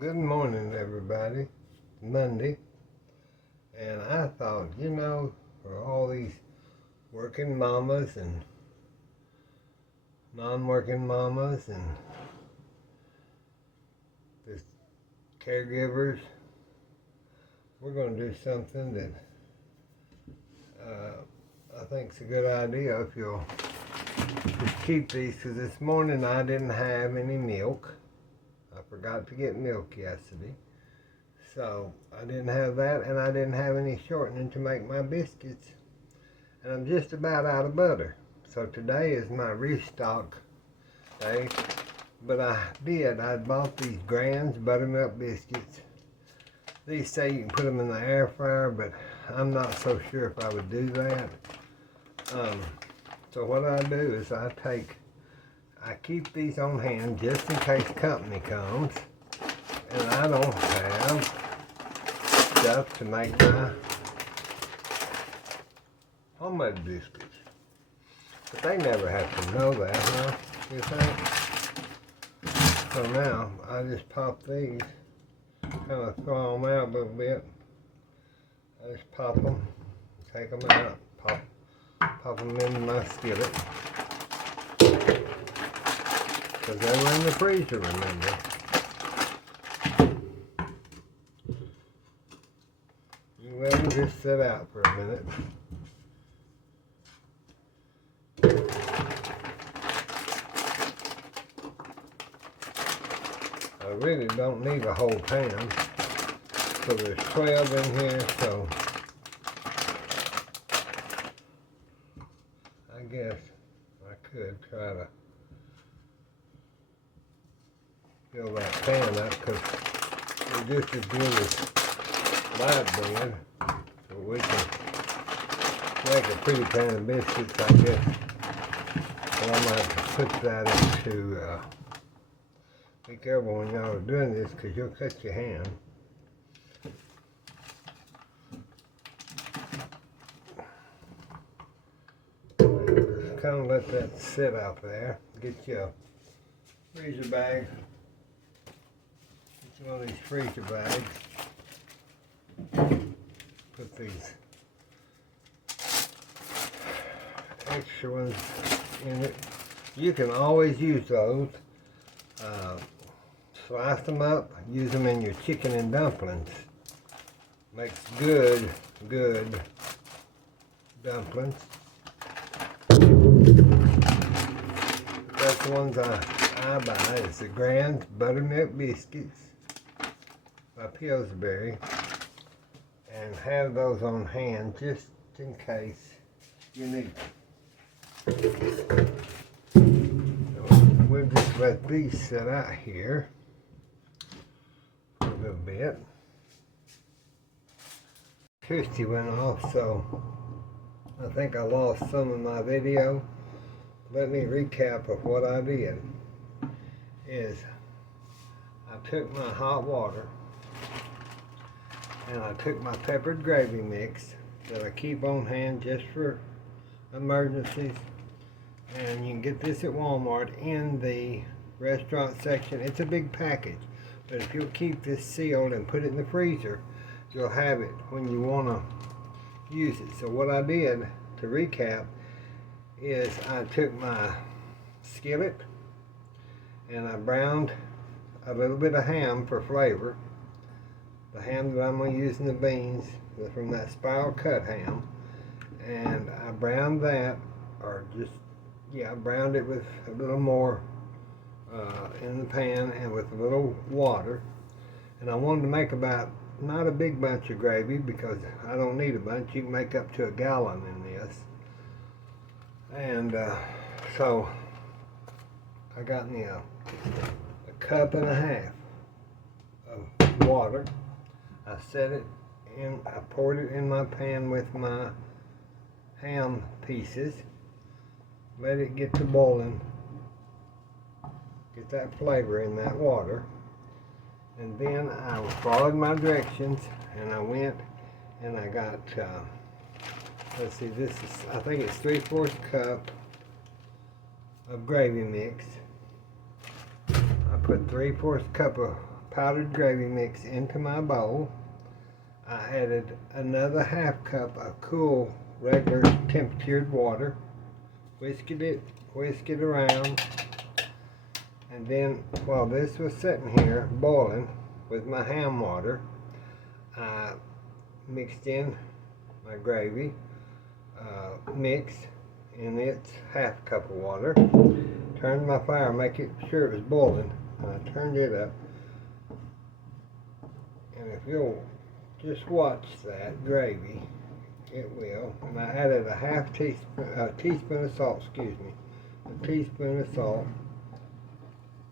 Good morning, everybody. Monday, and I thought, for all these working mamas and non-working mamas and the caregivers, we're going to do something that I think is a good idea if you'll just keep these, because this morning I didn't have any milk. I forgot to get milk yesterday, so I didn't have that, and I didn't have any shortening to make my biscuits, and I'm just about out of butter. So today is my restock day, but I bought these Grands buttermilk biscuits. These say you can put them in the air fryer, but I'm not so sure if I would do that. So what I do is I keep these on hand just in case company comes and I don't have stuff to make my homemade biscuits. But they never have to know that, huh? You think? So now I just pop these, kind of throw them out a little bit. I just pop them, take them out, pop them into my skillet. Because they were in the freezer, remember. You let them just sit out for a minute. I really don't need a whole pan. So there's 12 in here, so I guess I could try to fill that pan up, because it's just as good as light bread, so we can make a pretty pan of biscuits, I guess. Well, I might put that into, be careful when y'all are doing this, because you'll cut your hand. Just kind of let that sit out there. Get your freezer bag. One of these freezer bags. Put these extra ones in it. You can always use those. Slice them up, use them in your chicken and dumplings. Makes good dumplings. That's the ones I buy. It's the Grands buttermilk biscuits by Pillsbury, and have those on hand just in case you need them. We'll just let these sit out here for a little bit. Electricity went off, so I think I lost some of my video. Let me recap of what I did. I took my hot water and I took my peppered gravy mix that I keep on hand just for emergencies, and you can get this at Walmart in the restaurant section. It's a big package, but if you'll keep this sealed and put it in the freezer, you'll have it when you want to use it. So what I did, to recap, is I took my skillet and I browned a little bit of ham for flavor. The ham that I'm going to use in the beans is from that spiral cut ham, and I browned that, I browned it with a little more in the pan and with a little water. And I wanted to make about, not a big bunch of gravy, because I don't need a bunch. You can make up to a gallon in this. And so I got me a cup and a half of water. I set it in, I poured it in my pan with my ham pieces. Let it get to boiling. Get that flavor in that water. And then I followed my directions, and I went and I got, let's see, this is, I think it's 3/4 cup of gravy mix. I put 3/4 cup of powdered gravy mix into my bowl. I added another half cup of cool, regular temperatured water. Whisked it around. And then while this was sitting here boiling with my ham water, I mixed in my gravy mix in its half cup of water. Turned my fire, make it sure it was boiling. I turned it up. And if you'll just watch that gravy, it will. And I added a teaspoon of salt, a teaspoon of salt.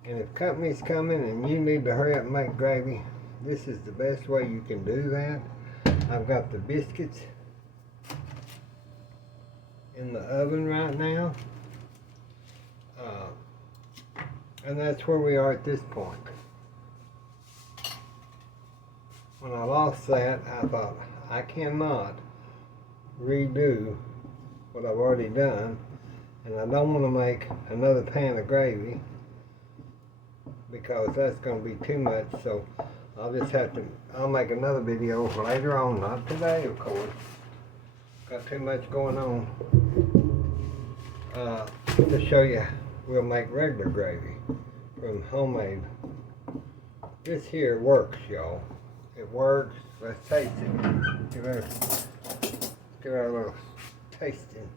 And if company's coming and you need to hurry up and make gravy, this is the best way you can do that. I've got the biscuits in the oven right now. And that's where we are at this point. When I lost that, I thought, I cannot redo what I've already done, and I don't want to make another pan of gravy because that's going to be too much. So I'll make another video later on, not today of course. Got too much going on to show you. We'll make regular gravy from homemade. This here works, y'all. It works. Let's taste it. Give it a little tasting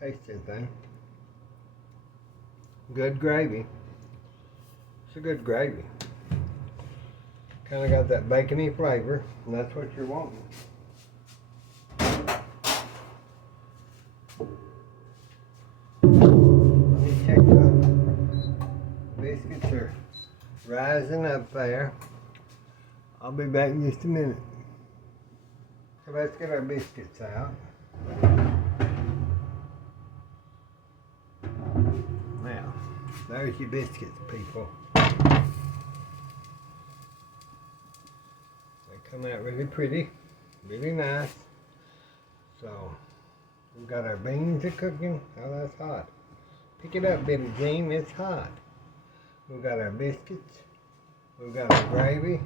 thing. Good gravy. It's a good gravy. Kind of got that bacony flavor, and that's what you're wanting. Let me check the biscuits are rising up there. I'll be back in just a minute. So let's get our biscuits out. Now, there's your biscuits, people. They come out really pretty, really nice. So, we've got our beans are cooking. Oh, that's hot. Pick it up, Billy Jean, it's hot. We've got our biscuits. We've got our gravy.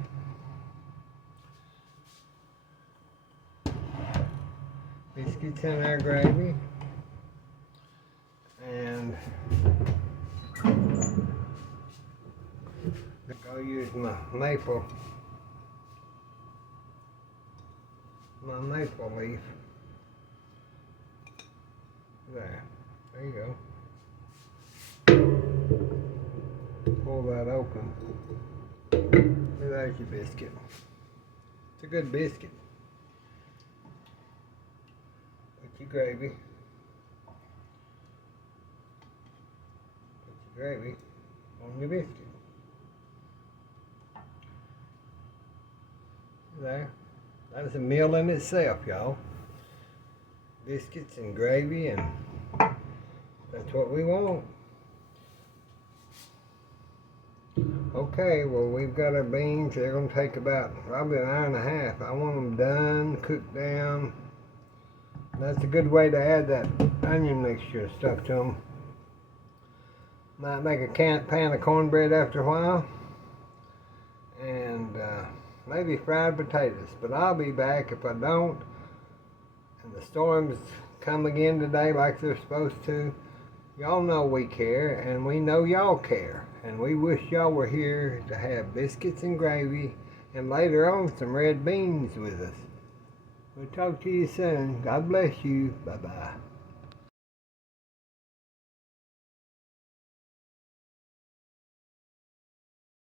Biscuits in our gravy. And I'll use my maple leaf. There you go. Pull that open. There's your biscuit. It's a good biscuit. Put your gravy. Put your gravy on your biscuit. There. That's a meal in itself, y'all. Biscuits and gravy, and that's what we want. Okay, well, we've got our beans. They're going to take about probably an hour and a half. I want them done, cooked down. That's a good way to add that onion mixture and stuff to them. Might make a pan of cornbread after a while. And maybe fried potatoes. But I'll be back if I don't. And the storms come again today like they're supposed to. Y'all know we care, and we know y'all care. And we wish y'all were here to have biscuits and gravy, and later on some red beans with us. We'll talk to you soon. God bless you. Bye-bye.